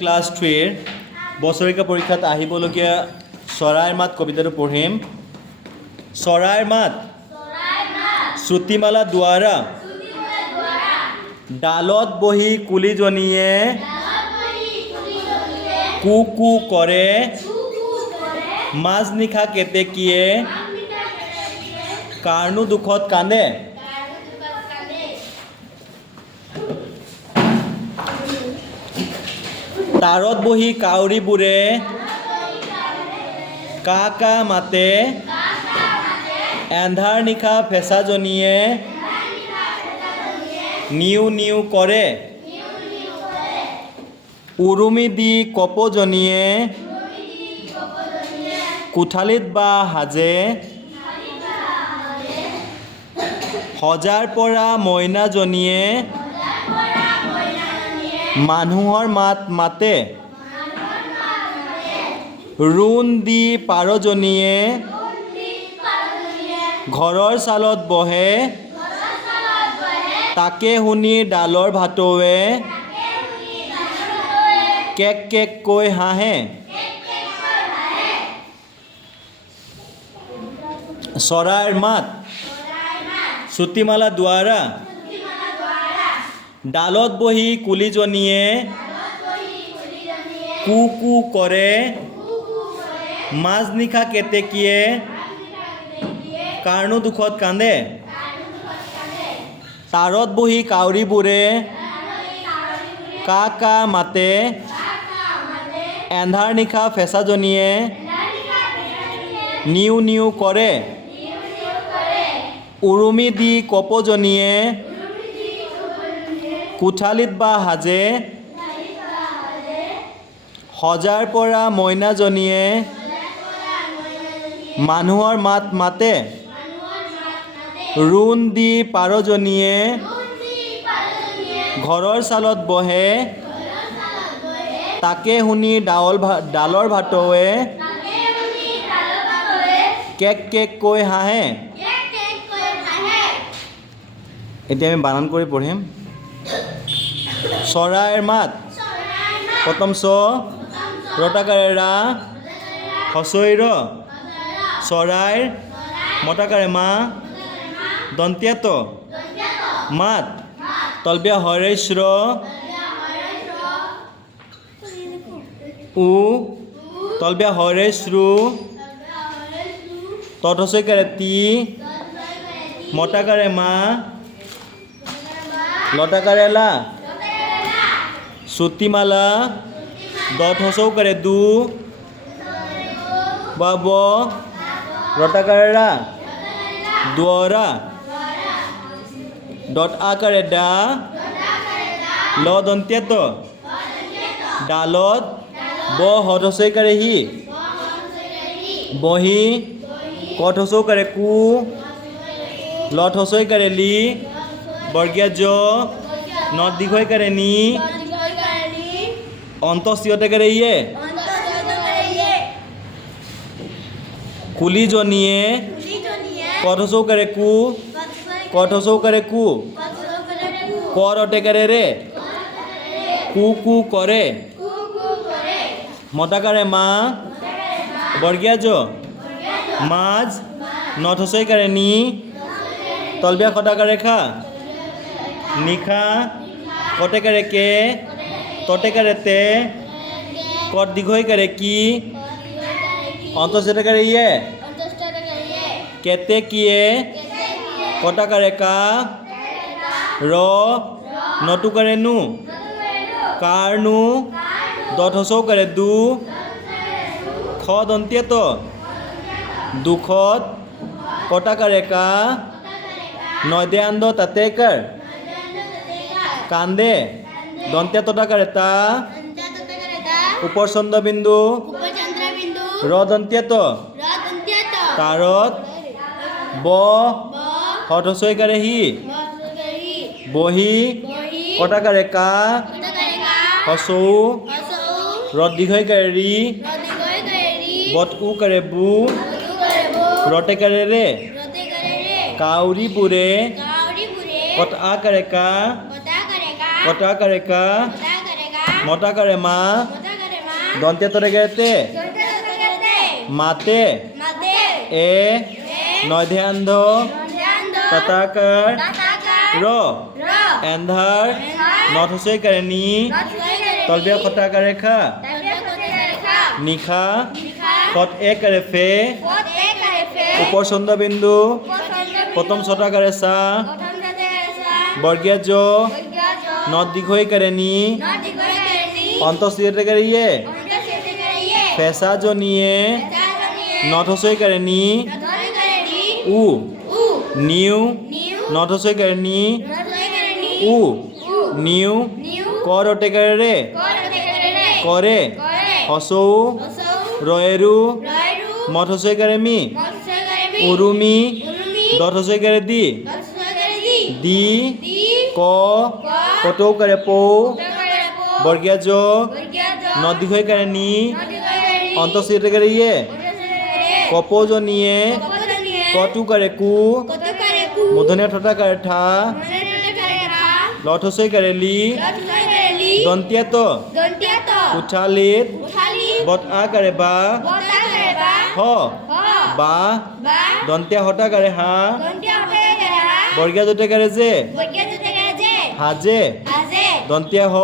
Class 3 বছৰিকা পৰীক্ষাত আহিবলগীয়া চৰাইৰ মাত কবিতাটো পঢ়িম। চৰাইৰ মাত শ্ৰুতিমালা দ্বাৰা ডালত বহি কুলিজনীয়ে কু কু কৰে মাজনিশা কেতেকীয়ে কাৰণো দুখত কান্দে। তাৰত বহি কাউৰীবোৰে কা কা মাতে এন্ধাৰ নিশা ফেঁচাজনীয়ে নিউ নিউ কৰে উৰুমি দি কপজনীয়ে কোঠালিত বা সাজে সজাৰ পৰা মইনাজনীয়ে মানুহৰ মাত মাতে ৰোণ দি পাৰজনীয়ে ঘৰৰ ছালত বহে তাকে শুনি ডালৰ ভাটৌৱে কেক কেক কৈ হাঁহে। চৰাইৰ মাত শ্ৰুতিমালা দ্বাৰা ডালত বহি কুলিজনীয়ে কু কু কৰে মাজনিশা কেতেকীয়ে কাৰণো দুখত কান্দে। তাৰত বহি কাউৰীবোৰে কা কা মাতে এন্ধাৰ নিশা ফেঁচাজনীয়ে নিউ নিউ কৰে উৰুমি দি কপজনীয়ে কোঠালিত বা সাজে সজাৰ পৰা মইনাজনীয়ে মানুহৰ মাত মাতে ৰোণ দি পাৰজনীয়ে ঘৰৰ ছালত বহে তাকে শুনি ডালৰ ভাটৌৱে কেক কেক কৈ হাঁহে। এতিয়া আমি বানান কৰি পঢ়িম। চৰাইৰ মাত প্ৰথম চ ৰটাকাৰে ৰা হচৈ ৰ চৰাইৰ মটাকাৰে মা দন্ত্যাত মাত তলবীয়া হৰেশ্ৰ উ তলবীয়া হৰেশ্ৰু তত হচৈকাৰে তি মটাকাৰে মা লটাকাৰে লা শ্ৰুতিমালা দত হচৌকাৰে দু বা ব ৰটাকাৰে ৰা দ্বাৰা ডট আকাৰে ডা ল দন্ত্যাত ডালত ব হত হচৈকাৰে হি বহি কট হচৌকাৰে কু লত হচৈকাৰে লি বৰ্গীয়া জ নত দীঘৈকাৰে নি অন্তঃস্থিতকাৰে ইয়ে কুলিজনীয়ে কট হচৌকাৰে কু কট হচৌকাৰে কু কৰ অটেকাৰে ৰে কু কু কৰে মটাকাৰে মা বৰ্গীয়া জ মাজ নত হচৈকাৰে নি তলবীয়া খটাকাৰে খা নিশা কটেকাৰে কে তটেকাৰে তে কট দীঘৈকাৰে কি অন্তঃস্থিতকাৰে ইয়ে কেতেকীয়ে কটাকাৰে কা ৰ নটুকাৰে নু কাৰণো দত হচৌকাৰে দু খ দন্ত্যাত দুখত কটাকাৰে কা নদ্যান্দ তাতেকাৰ কান্দে দন্ত্যাত তটাকাৰে তা ওপৰ চন্দ্ৰবিন্দু ৰ দন্ত্যাত তাৰত ব হত হচৈকাৰে হি বহি কটাকাৰে কা হচৌ ৰত দীঘৈকাৰে ৰি বট উকাৰে বু ৰটেকাৰে ৰে কাউৰীবোৰে কট আকাৰে কা কটা करे का মটাকারে মা দন্তিয়া তরেকারে তে মাতে এ নয় ধ্যান্ধ তাতাকার র এন্ধার নট হসইকারে নি তলবিয়া খটাকারে খা নিখা কট একারে ফে উপর সন্ধ্যা বিন্দু প্রথম ছটাকারে সা বর্গীয় জ নট দীর্ঘইকারে নি অন্তঃস্থিতকারে ইয়ে ফেসা জ নিয়ে নট হসইকারে নি উ নিউ নট হসইকারে নি উ নিউ কর অটেকারে রে করে হসৌ রয়েরু মঠ হসইকারে মি উরুমি দট হসইকারে দি দি ক কটৌকারে পৌ বর্গীয় জ নট দীর্ঘইকারে নি অন্তঃস্থিতকারে ইয়ে কপোজ নিয়ে কটুকারে কু মূর্ধন্য ঠটাকারে ঠা লট হসইকারে লি দন্তিয়া ত উঠালিত বট আকারে বা হ বা দন্তিয়া হটাকারে হা বর্গীয় জটাকারে যে হাজে দন্তিয়া হ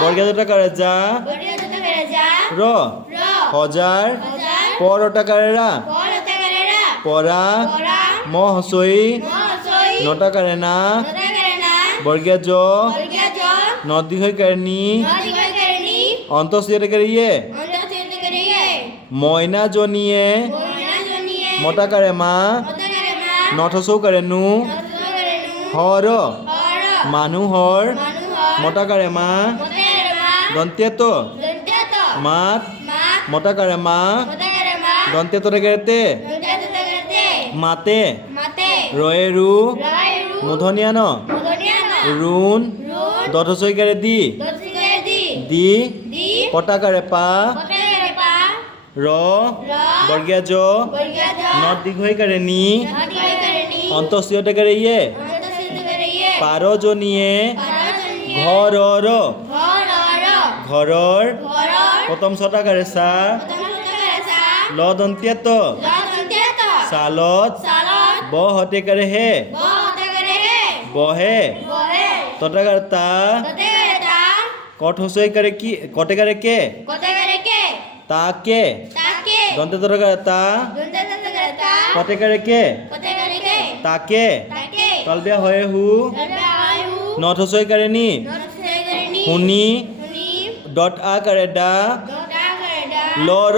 বর্গীয় জটাকারে যা র হজার পর অটাকারে রা পরা ম হসই নটাকারে না বর্গীয় জ নট দীর্ঘইকারে নি অন্তঃস্থিতকারে ইয়ে ময়না জনিয়ে মটাকারে মা নট হসৌকারে নু হর মানুহর মটাকারে মা দন্তিয়া ত মাত মটাকারে মা দন্তিয়া তরেকারে তে মাতে রয়েরু মূর্ধন্য ন রুন দট হসইকারে দি দি পটাকারে পা র বর্গীয় জ নট দীর্ঘইকারে নি অন্তঃস্থিতকারে ইয়ে পার জ নিয়ে ঘর ঘরর প্রথম ছটাকারে সা ল দন্তিয়া ত সালত ব হটেকারে হে বহে তটাকারে তা কট হসইকারে কি কটেকারে কে তাকে দন্তে তটাকারে তা কটেকারে কে তাকে তলবিয়া হয়ে হু নট হসইকারে নি হুনি ডট আকারে ডা লর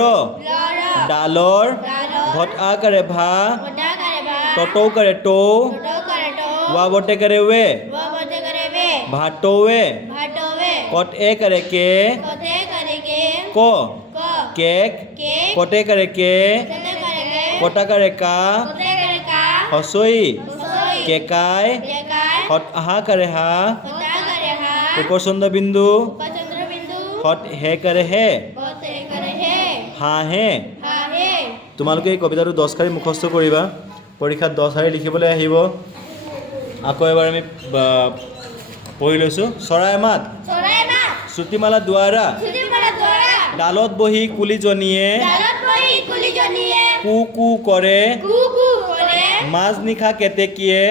ডালর ঘট আকারে ভা টটৌকারে টো ওয়া বটেকারে ওয়ে ভাটোৱে কট একারে কে ক কেক কটেকারে কে কটাকারে কা হসই কেকায় হট আহাকারে হা উপসন্ধ বিন্দু হট হে কারে হে হাঁহে তোমালোকে এই কবিতাটো 10 শাৰী মুখস্থ কৰিবা পৰীক্ষাত 10 শাৰী লিখিবলৈ আহিব আকৌ এবাৰ আমি পঢ়ি লৈছোঁ চৰাই মাত শ্ৰুতিমালা দ্বাৰা ডালত বহি কুলিজনীয়ে কু কু কৰে মাজ নিশা কেতেকীয়ে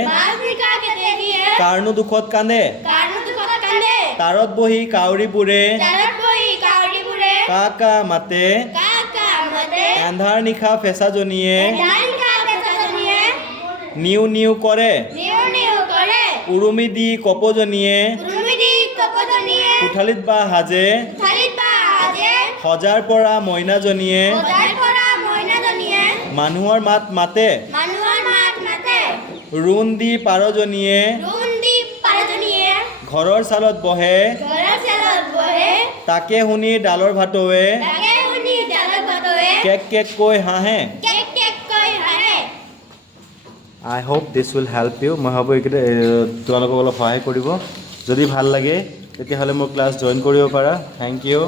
কাৰনো দুখত কান্দে তাৰত বহি কাউৰীবোৰে কা কা মাতে এন্ধাৰ নিশা ফেঁচাজনীয়ে নিউ নিউ কৰে উৰুমি দি কপজনীয়ে কোঠালিত বা হাজে সজাৰ পৰা মইনাজনীয়ে মানুহৰ মাত মাতে ৰুণ দি পাৰজনীয়ে ঘৰৰ চালত বহে তাকে শুনি ডালৰ ভাটৌৱে কেক কেক কৈ হাঁহে I hope this will help you মই ভাবোঁ এইকেইটা তোমালোকক অলপ সহায় কৰিব যদি ভাল লাগে তেতিয়াহ'লে মোৰ ক্লাছ জইন কৰিব পাৰা থেংক ইউ